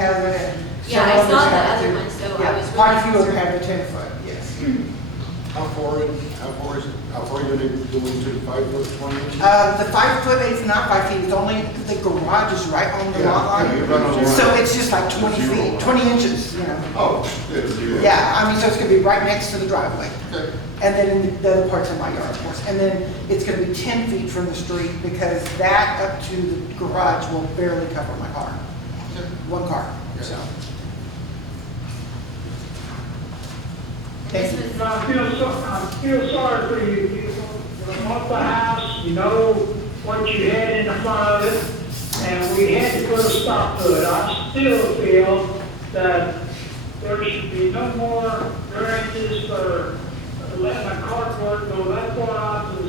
has it, and Yeah, I some saw others the have it other too. one, so I Yeah, was quite a really few of them concerned. have the 10 foot, yes. How far is it? How far are you gonna go into the 5 foot 20 inches? The 5 foot, it's not 5 feet, it's only, the garage is right on the Yeah, lot yeah, you're line. right on the line. So it's just like 20 Zero feet, line. 20 inches, you know. Oh, yeah. Yeah, I mean, so it's gonna be right next to the driveway. Okay. And then in the other parts of my yard, of course. And then it's gonna be 10 feet from the street because that up to the garage will barely cover my car. One car, so. This Thank you. was, I feel sorry for you. You bought the house, you know what you had in the front of it, and we had to put a stop to it. I still feel that there should be no more variances for letting a carport go that far out to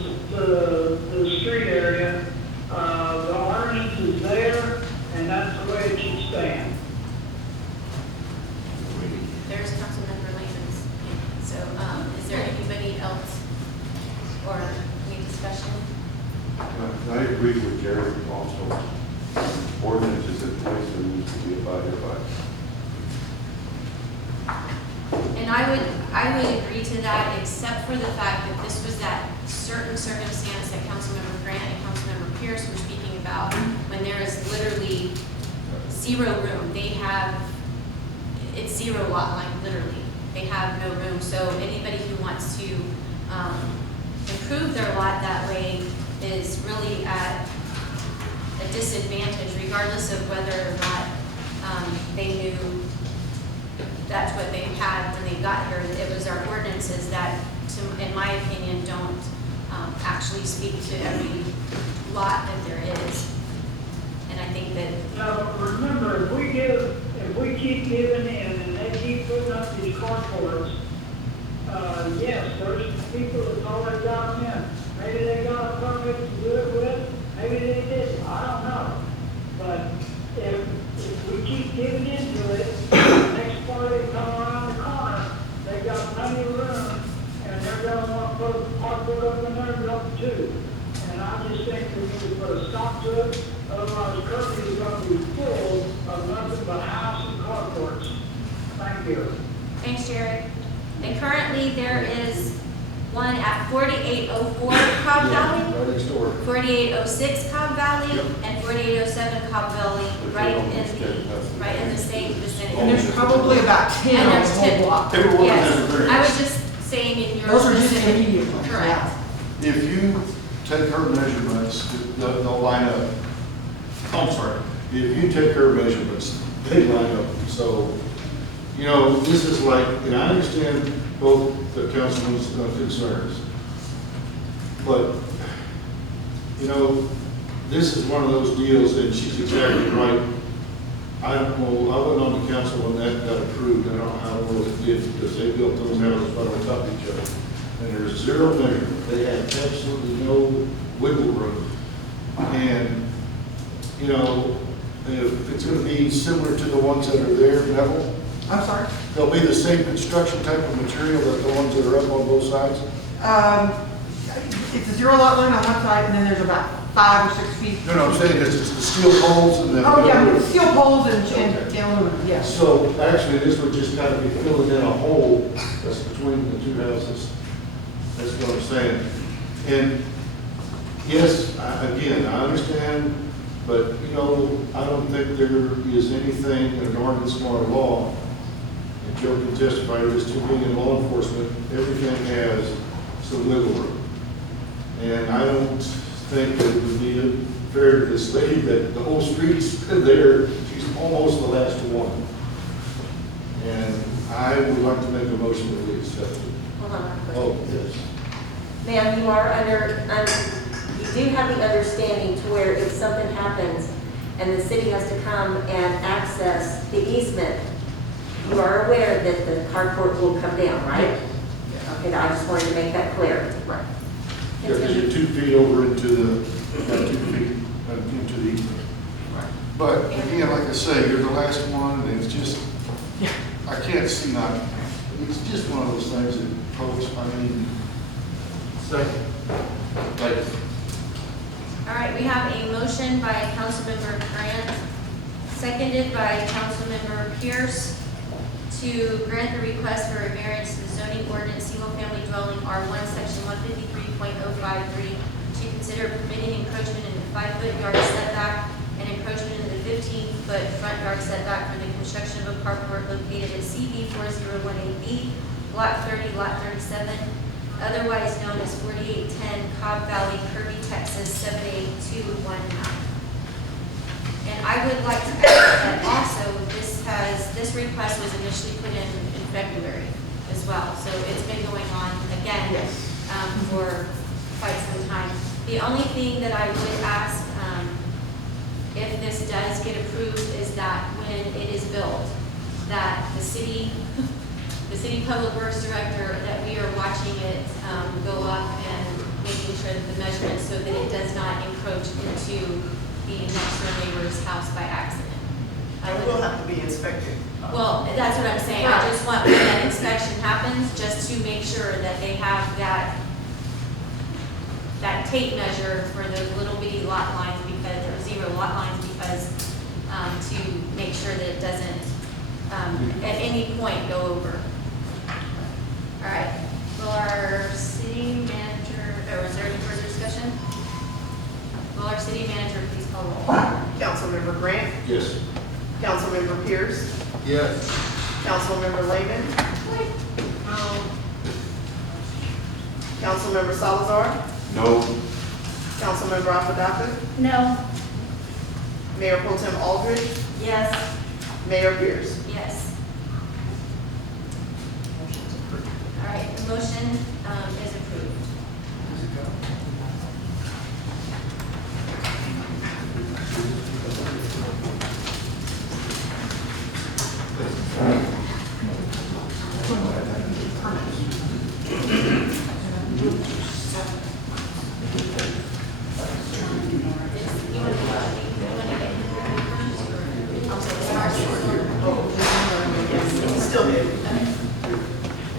the street area. The ordinance is there, and that's the way it should stand. there's Councilmember Latham's opinion. So, is there anybody else or any discussion? I agree with Jerry also. Ordinances in place that needs to be abided by. And I would agree to that, except for the fact that this was that certain circumstance that Councilmember Grant and Councilmember Pierce were speaking about, when there is literally zero room. They have, it's zero lot line, literally. They have no room. So anybody who wants to improve their lot that way is really at a disadvantage, regardless of whether or not they knew that's what they had when they got here. It was our ordinances that, in my opinion, don't actually speak to every lot that there is. And I think that, Now, remember, if we keep giving in and they keep putting up these carports, yes, there's people that's already got them in. Maybe they got a permit to do it with, maybe they didn't, I don't know. But if we keep giving into it, the next party come around the corner, they got plenty of room, and they're gonna want to put a carport up in there, up too. And I just think we need to put a stop to it, otherwise Kirby is gonna be full of nothing but house and carports. Thank you. thanks, Jared. And currently there is one at 4804 Cobb Valley, Right next door. 4806 Cobb Valley, Yep. and 4807 Cobb Valley, right in the same vicinity. And there's probably about 10 And on the there's whole 10. block. Every one Yes, has a variance. I was just saying in your Those are just specific- immediate ones, Correct. yeah. If you take her measurements, they'll line up. I'm sorry. If you take her measurements, they line up. So, you know, this is like, and I understand both the councilman's concerns. But, you know, this is one of those deals, and she's exactly right. I don't know, I wasn't on the council when that got approved. I don't know how well it did, because they built those houses right on top of each other. And there's zero measurement. They have absolutely no wiggle room. And, you know, if it's gonna be similar to the ones that are there, metal, I'm sorry. they'll be the same construction type of material that the ones that are up on both sides. It's a zero lot line on one side, and then there's about 5 or 6 feet. No, I'm saying it's the steel poles and the. Oh, yeah, it's steel poles and aluminum, yes. So actually, this would just kind of be filling in a hole that's between the two houses. That's what I'm saying. And yes, again, I understand, but you know, I don't think there is anything in an ordinance or a law, and Joe can testify to this too, being in law enforcement, everything has some wiggle room. And I don't think that it would be fair to this lady that the whole street's there, she's almost the last one. And I would like to make a motion that we accept it. Hold on. Oh, yes. Ma'am, you are you do have the understanding to where if something happens and the city has to come and access the easement, you are aware that the carport will come down, right? Okay, I just wanted to make that clear. Right. Yeah, because you're 2 feet over into the, 2 feet into the easement. But again, like I say, you're the last one, and it's just, I can't see not, it's just one of those things that pokes, I mean, second, like, All right, we have a motion by Councilmember Grant, seconded by Councilmember Pierce to grant the request for a variance to the zoning ordinance, single-family dwelling R1, section 153.053, to consider permitting encroachment in the 5-foot yard setback and encroachment in the 15-foot front yard setback for the construction of a carport located at CB 4018B, Lot 30, Lot 37, otherwise known as 4810 Cobb Valley, Kirby, Texas 78219. And I would like to add that also, this request was initially put in February as well, so it's been going on again for quite some time. The only thing that I would ask, if this does get approved, is that when it is built, that the city public works director, that we are watching it go up and making sure that the measurements, so that it does not encroach into the next door neighbor's house by accident. It will have to be inspected. Well, that's what I'm saying, I just want, when that inspection happens, just to make sure that they have that tape measure for those little bitty lot lines, because, or 0 lot lines, because, to make sure that it doesn't, at any point go over. All right, will our city manager, or is there any further discussion? Will our city manager please call roll? Councilmember Grant, Yes. Councilmember Pierce, Yes. Councilmember Lehman, Councilmember Salazar, No. Councilmember Apodaca, No. Mayor Pro Tem Aldridge, Yes. Mayor Pierce. Yes. All right, the motion is approved. Still did.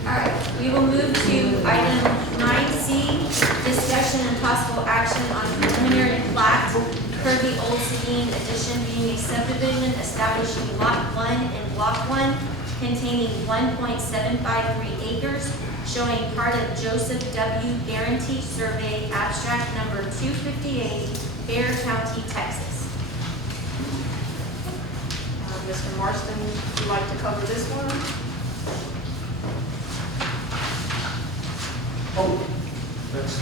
All right, we will move to item 9C, discussion and possible action on preliminary plat, Kirby Old Sabine addition being a subdivision establishing Lot 1 and Block 1 containing 1.753 acres, showing part of Joseph W. Guarantee Survey Abstract Number 258, Bexar County, Texas. Mr. Marston, would you like to cover this one? Oh, that's.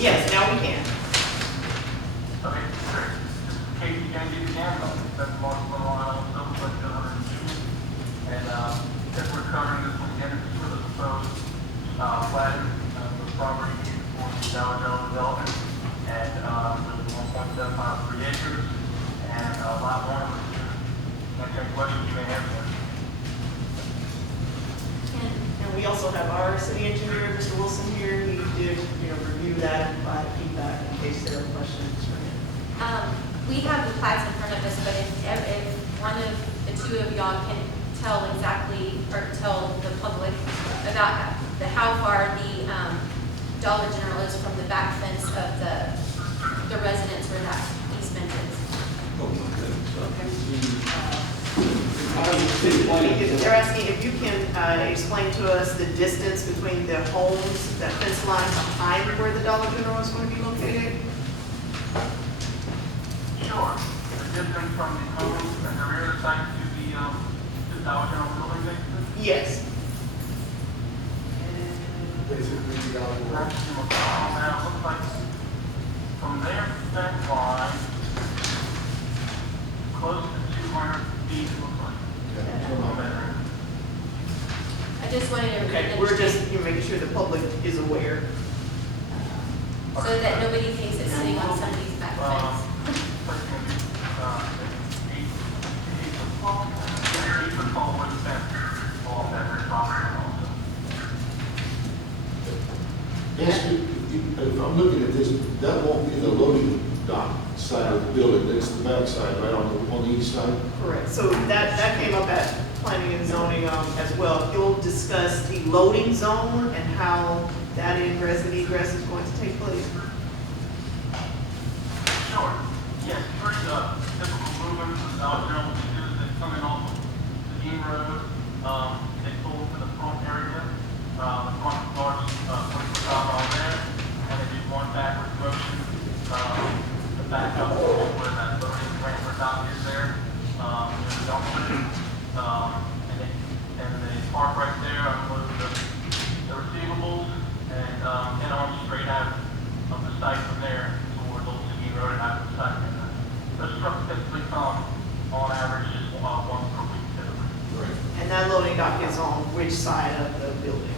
Yes, now we can. Okay, great. Casey, can I get your hand up? That's Mark Little, also, but the 102. And, if we're covering this one again, it's for the proposed, plat, the property for the downtown development. And, the 1.753 acres, and, lot 1, any questions you may have there. And we also have our city engineer, Mr. Wilson, here. He did, review that and provide feedback in case there are questions for him. We have the plats in front of us, but if one of the two of y'all can tell exactly, or tell the public about how far the Dollar General is from the back fence of the residence where that easement is. They're asking if you can explain to us the distance between the homes, that fence line behind where the Dollar General is going to be located? Sure. The distance from the home and the rear side to the Dollar General building, basically? Yes. Now, looks like from there to that line, close to 200 feet, looks like. I just wanted to. Okay, we're just making sure the public is aware. So that nobody thinks it's sitting on somebody's back fence. Yes, if I'm looking at this, that won't be the loading dock side of the building, it's the back side, right on the east side? Correct. So that came up at planning and zoning, as well. You'll discuss the loading zone and how that ingress and egress is going to take place. Sure. Yes, first, typical movers, general users that come in off of the Dean Road, they pull to the front area, the front large, push on there, and they do one backward motion, to back up where that loading ramp or dock is there, near the dumpster. And they park right there, unload the receivables, and head on straight out of the site from there towards Old City Road and out of the site. And those trucks typically come on average just once per week typically. Right. And that loading dock is on which side of the building?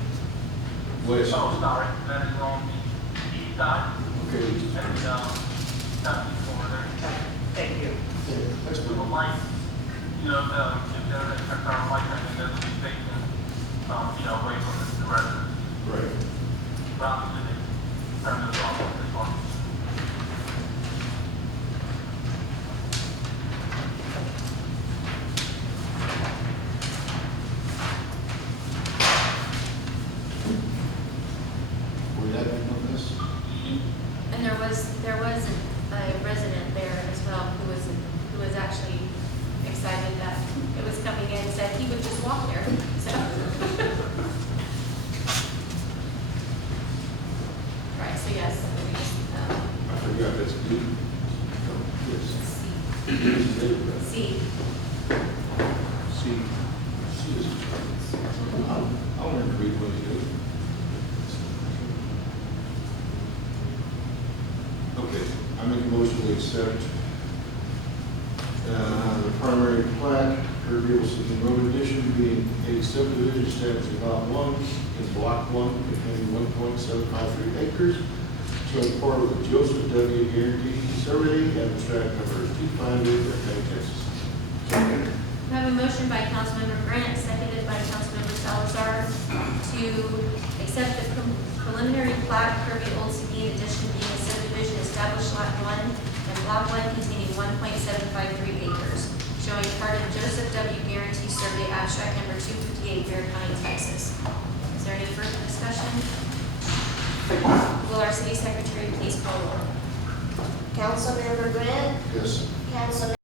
West. Oh, sorry, that is on the east side, Okay. and southeast over there. Okay, thank you. Yeah, that's With good. the light, if there's a concern light, I think those will be facing, away from the residents. Right. Obviously, they turn those off at this one. Were you having on this? And there was a resident there as well who was actually excited that it was coming in, said he would just walk there, so. Right, so yes, I forgot, that's good. Yes. C. I'll learn to read when you do. Okay, I make a motion to accept the primary plat, Kirby Seeking Road Edition, being a subdivision establishing lot 1 in block 1 containing 1.753 acres, showing part of the Joseph W. Guarantee Survey and the tract number 258, County, Texas. We have a motion by Councilmember Grant, seconded by Councilmember Salazar, to accept the preliminary plat Kirby Old Seguin Edition being a subdivision established lot 1 and block 1 containing 1.753 acres, showing part of Joseph W. Guarantee Survey abstract number 258, Bear County, Texas. Is there any further discussion? Will our city secretary please call roll? Councilmember Grant, Yes. Councilmember